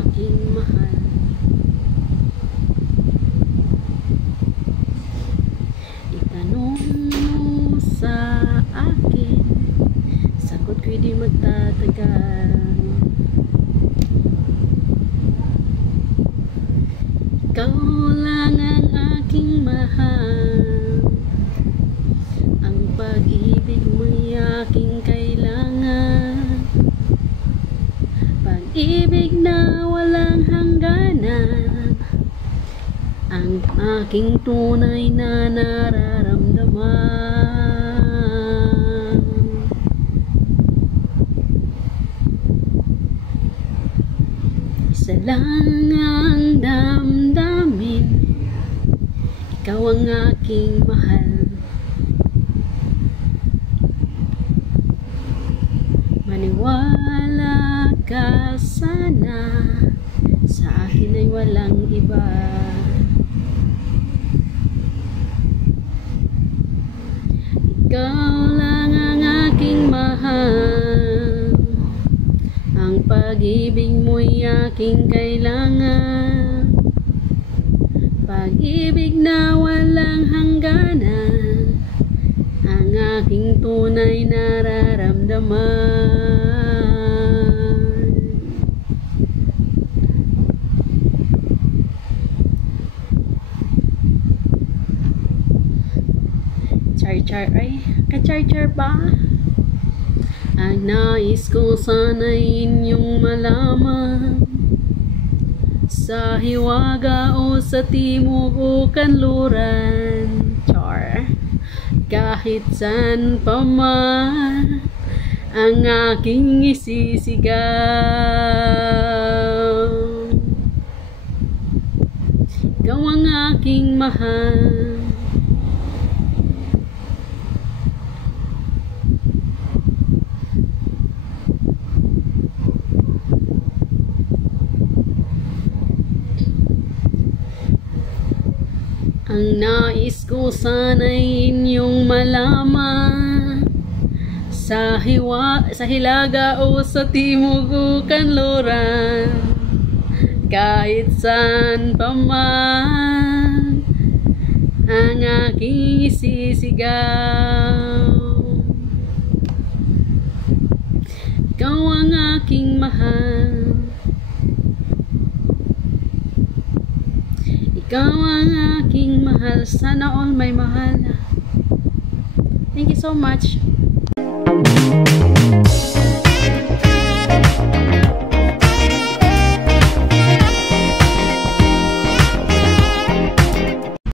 aking mahal. Itanong mo sa akin, sagot ko'y di magtatagal. Ikaw lang ang aking mahal, ang pag-ibig mo'y aking kailangan, pag-ibig na walang hangganan, ang aking tunay na nararamdaman. Isa lang ang damdamin, ikaw ang aking mahal. Maniwala ka sana, sa akin ay walang iba. Ikaw lang ang aking mahal, ang pag-ibig mo'y aking kailangan, pag-ibig na walang hangganan, ang aking tunay nararamdaman. Char-char ay, ka-char-char ba? Ang nais ko sana'y inyong malaman, sa hiwaga o sa timog o kanluran, char, kahit saan pa man ang aking isisigaw. Ikaw ang aking mahal, ang nais ko sana'y inyong malaman, sa hilaga o sa timog o kanluran, kahit saan pa man ang aking isisigaw. Ikaw ang aking mahal, ikaw ang aking mahal. Sana all may mahal. Thank you so much.